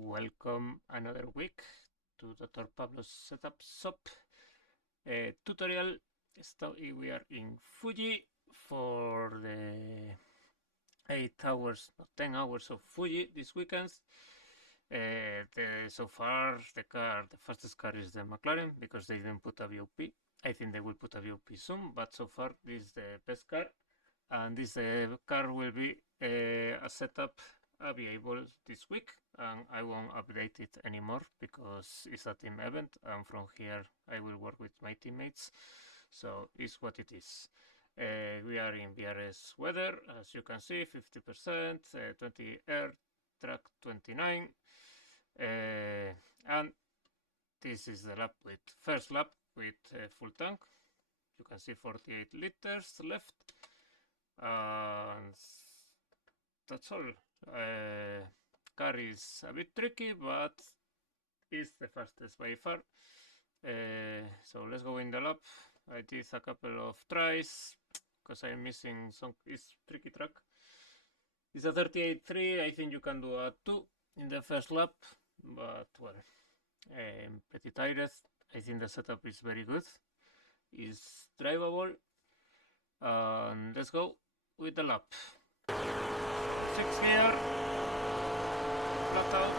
Welcome another week to Dr. Pablo's setup shop tutorial. We are in Fuji for the 8 hours, no, 10 hours of Fuji this weekend. So far the fastest car is the Mclaren because they didn't put a VOP. I think they will put a VOP soon, but so far this is the best car, and this car will be a setup available this week, and I won't update it anymore because it's a team event, and from here I will work with my teammates, so it's what it is. We are in BRS weather, as you can see, 50%, 20 air, track 29, and this is the lap with first lap with full tank. You can see 48 liters left, and that's all. Car is a bit tricky, but it's the fastest by far. So let's go in the lap. I did a couple of tries because I'm missing some. It's tricky track. It's a 38.3. I think you can do a 2 in the first lap, but well, I'm pretty tired. I think the setup is very good. It's drivable. Let's go with the lap. 6 gear, flat out.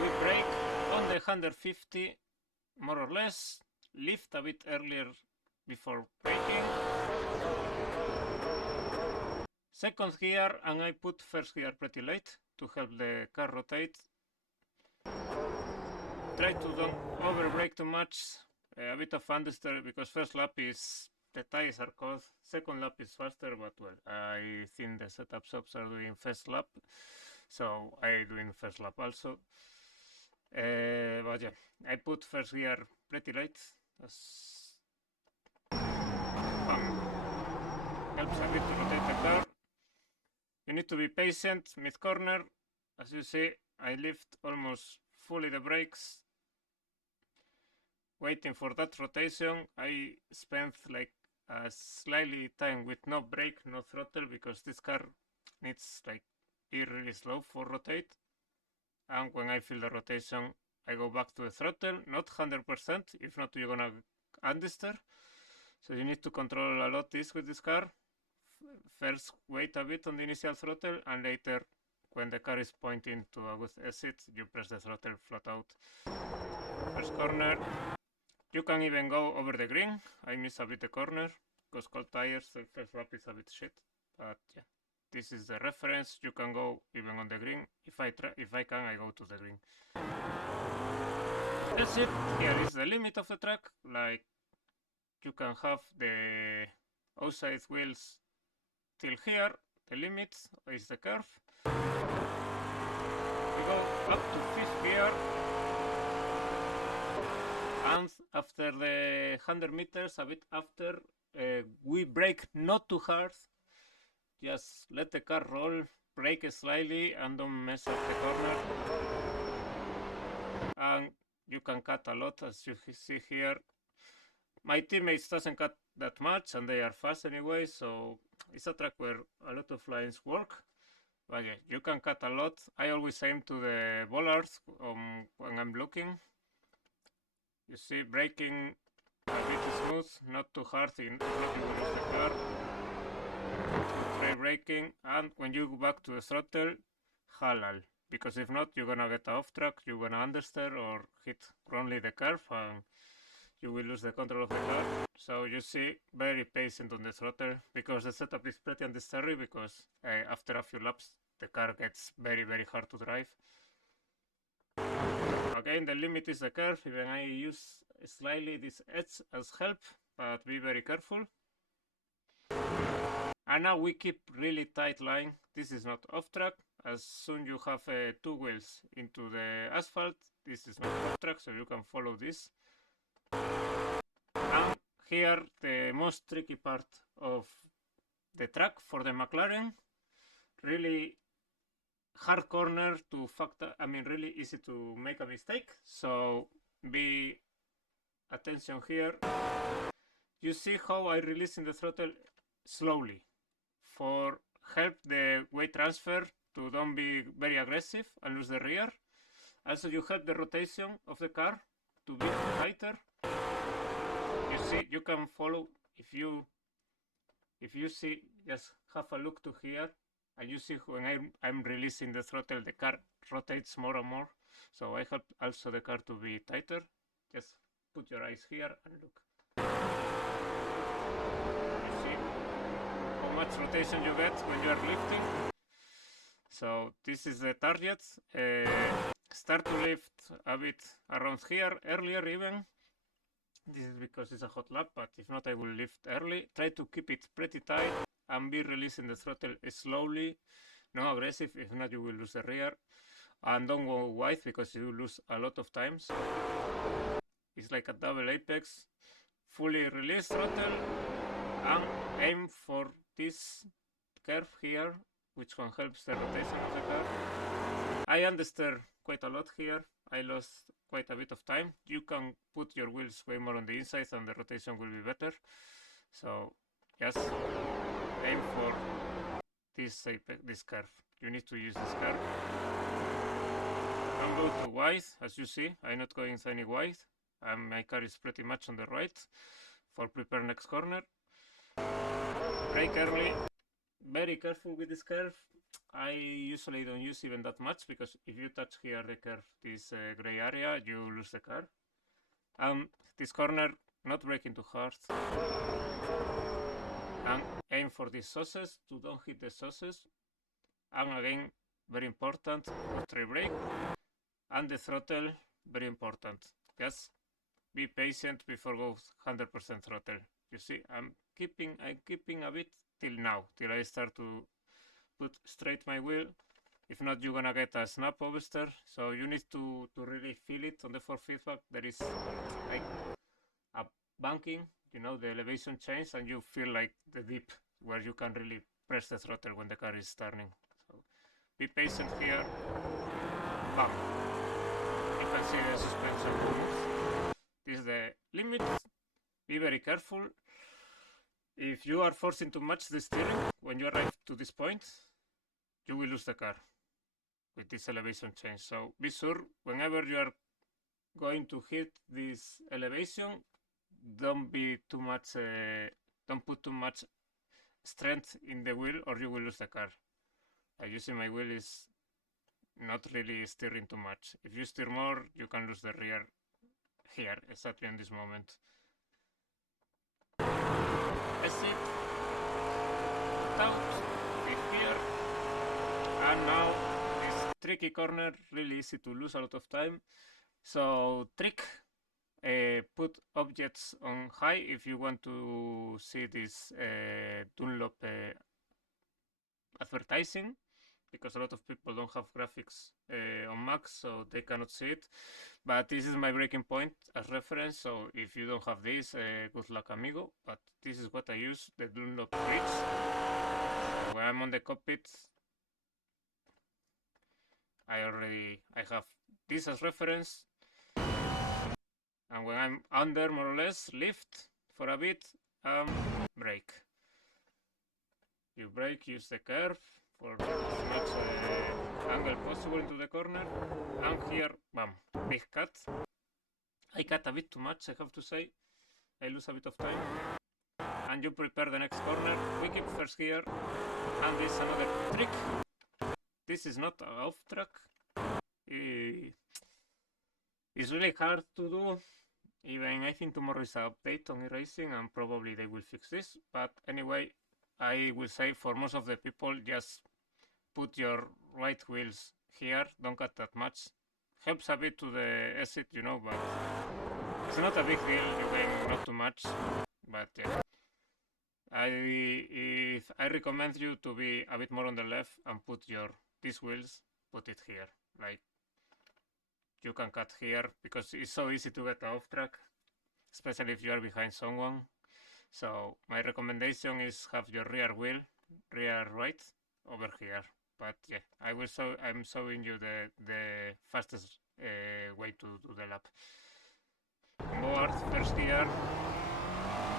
We brake on the 150, more or less. Lift a bit earlier before braking. Second gear, and I put first gear pretty late to help the car rotate. Try to don't over brake too much. A bit of understeer because first lap is the tires are cold. Second lap is faster, but well, I think the setup shops are doing first lap, so I doing first lap also. But yeah, I put first gear pretty late. Helps a bit to rotate the car. You need to be patient mid corner. As you see, I lift almost fully the brakes, waiting for that rotation. I spent like a slightly time with no brake, no throttle, because this car needs like be really slow for rotate. And when I feel the rotation, I go back to the throttle, not 100%, if not you're gonna understeer. So you need to control a lot this with this car. First wait a bit on the initial throttle, and later when the car is pointing to a good exit, you press the throttle flat out. First corner. You can even go over the green. I miss a bit the corner because cold tires, the first lap is a bit shit. But yeah, this is the reference. You can go even on the green. If I can, I go to the green. That's it. Here is the limit of the track. Like, you can have the outside wheels till here. The limit is the curve. We go up to 5th gear. And after the 100 meters, a bit after, we brake not too hard. Just let the car roll, brake slightly, and don't mess up the corner. And you can cut a lot, as you see here. My teammates doesn't cut that much, and they are fast anyway, so it's a track where a lot of lines work. But yeah, you can cut a lot. I always aim to the bollards when I'm looking. You see, braking a bit smooth, not too hard, if not you will lose the car. Try braking, and when you go back to the throttle, halal, because if not, you're gonna get off track, you're gonna understeer or hit wrongly the curve, and you will lose the control of the car. So you see, very patient on the throttle, because the setup is pretty understeery, because after a few laps, the car gets very, very hard to drive. Again, the limit is the curve. Even I use slightly this edge as help, but be very careful. And now we keep really tight line. This is not off track. As soon you have 2 wheels into the asphalt, this is not off track, so you can follow this. And here the most tricky part of the track for the Mclaren. Really hard corner to factor, really easy to make a mistake, so be attention here. You see how I release in the throttle slowly for help the weight transfer to don't be very aggressive and lose the rear. Also, you help the rotation of the car to be tighter. You see, you can follow if you see, just have a look to here, and you see when I'm releasing the throttle, the car rotates more and more. So I help also the car to be tighter. Just put your eyes here and look. You see how much rotation you get when you are lifting. So this is the target. Start to lift a bit around here, earlier even. This is because it's a hot lap, but if not, I will lift early. Try to keep it pretty tight and be releasing the throttle slowly, no aggressive, if not you will lose the rear. And don't go wide because you lose a lot of times. It's like a double apex. Fully release throttle and aim for this curve here, which one helps the rotation of the car. I understeer quite a lot here. I lost quite a bit of time. You can put your wheels way more on the inside and the rotation will be better. So just aim for this curve. You need to use this curve. Don't go too wide, as you see. I'm not going any wide. My car is pretty much on the right for prepare next corner. Brake early. Very careful with this curve. I usually don't use even that much because if you touch here the curve, this gray area, you lose the car. This corner, not braking too hard. And aim for these sauces to don't hit the sauces. And again, very important, factory brake. And the throttle, very important. Just be patient before go 100% throttle. You see, I'm keeping a bit till now, till I start to put straight my wheel. If not, you're gonna get a snap oversteer. So you need to really feel it on the force feedback. There is like a banking, you know, the elevation change, and you feel like the dip where you can really press the throttle when the car is turning. So be patient here. Bam. You can see the suspension moves. This is the limit. Be very careful. If you are forcing too much the steering, when you arrive to this point, you will lose the car with this elevation change. So be sure whenever you are going to hit this elevation, don't put too much strength in the wheel or you will lose the car. You see my wheel is not really steering too much. If you steer more, you can lose the rear here, exactly in this moment. Exit, out, with here, and now this tricky corner, really easy to lose a lot of time. So trick, put objects on high if you want to see this Dunlop advertising, because a lot of people don't have graphics on Mac, so they cannot see it. But this is my breaking point as reference, so if you don't have this, good luck amigo. But this is what I use, the Dunlop bridge. So when I'm on the cockpit, I have this as reference. And when I'm under, more or less, lift for a bit, brake. You brake, use the curve for as much angle possible into the corner, and here, bam, big cut. I cut a bit too much, I have to say. I lose a bit of time. And you prepare the next corner. We keep first gear, and this is another trick. This is not off track. It's really hard to do. Even I think tomorrow is an update on Iracing, and probably they will fix this. But anyway, I will say for most of the people, just put your right wheels here, don't cut that much. Helps a bit to the exit, you know, but it's not a big deal, you gain not too much. But yeah, I recommend you to be a bit more on the left and put these wheels, put it here. Like, you can cut here because it's so easy to get off track, especially if you are behind someone. So my recommendation is have your rear wheel, rear right, over here. But yeah, I'm showing you the fastest way to do the lap. Board, first gear.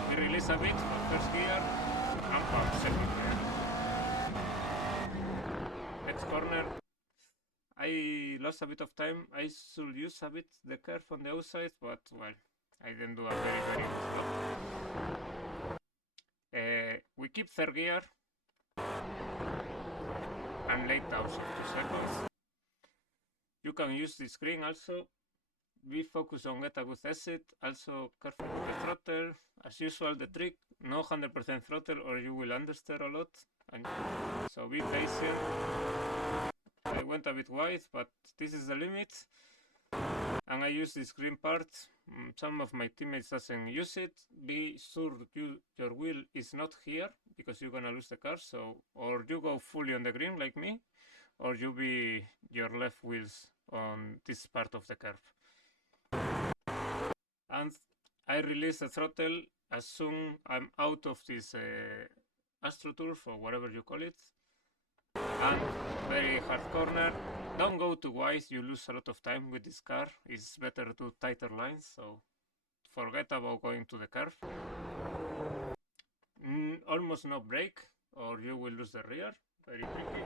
We release a bit for first gear, and pump second gear. next corner. I lost a bit of time. I should use a bit the curve on the outside, but well, I didn't do a very good job. We keep third gear and late down some 2 seconds. You can use the screen also. Be focused on get a good exit. Also careful with the throttle. As usual, the trick, no 100% throttle or you will understeer a lot. And so be patient. I went a bit wide, but this is the limit. And I use this green part. Some of my teammates doesn't use it. Be sure your wheel is not here because you're gonna lose the car. So, or you go fully on the green like me, or you be your left wheels on this part of the curve. And I release the throttle as soon I'm out of this AstroTurf or whatever you call it. And very hard corner. Don't go too wide, you lose a lot of time with this car. It's better to do tighter lines, so forget about going to the curve. Almost no brake, or you will lose the rear. Very tricky.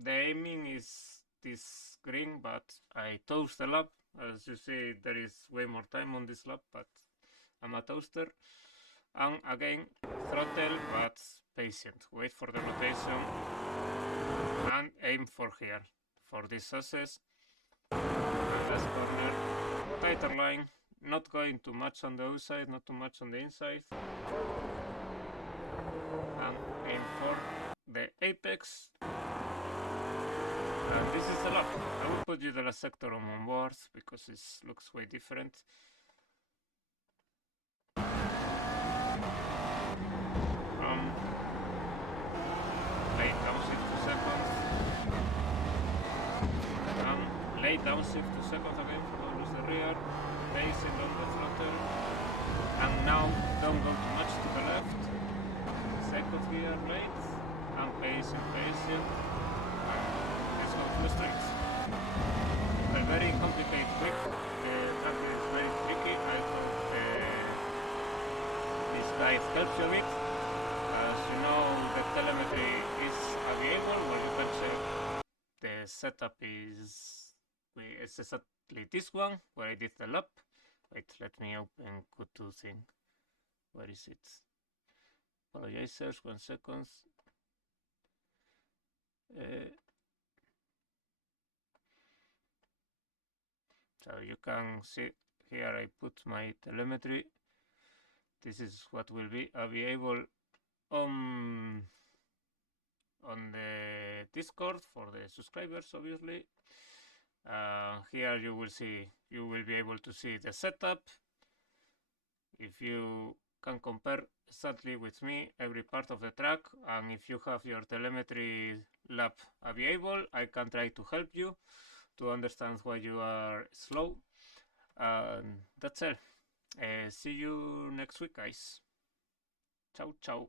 The aiming is this green, but I toast the lap. As you see, there is way more time on this lap, but I'm a toaster. And again, throttle, but patient. Wait for the rotation and aim for here, for this success. And last corner, tighter line, not going too much on the outside, not too much on the inside. And aim for the apex. And this is the lap. I will put you the last sector on board because this looks way different. Lay downshift 2 seconds. Lay downshift 2 seconds again for not lose the rear. Base it on the throttle. And now don't go too much to the left. Second gear late. And patient. Let's go to the straight. A very complicated trick. The track is very tricky. I hope this guide helps you a bit. As you know, the telemetry is available where you can check the setup is exactly this one where I did the lap. Wait, let me open Q2 thing. Where is it? Apologizers, 1 second. So you can see here I put my telemetry. This is what will be available on the Discord for the subscribers, obviously. Here you will be able to see the setup. If you can compare exactly with me every part of the track, and if you have your telemetry lab available, I can try to help you to understand why you are slow. That's it. See you next week, guys. Ciao, ciao.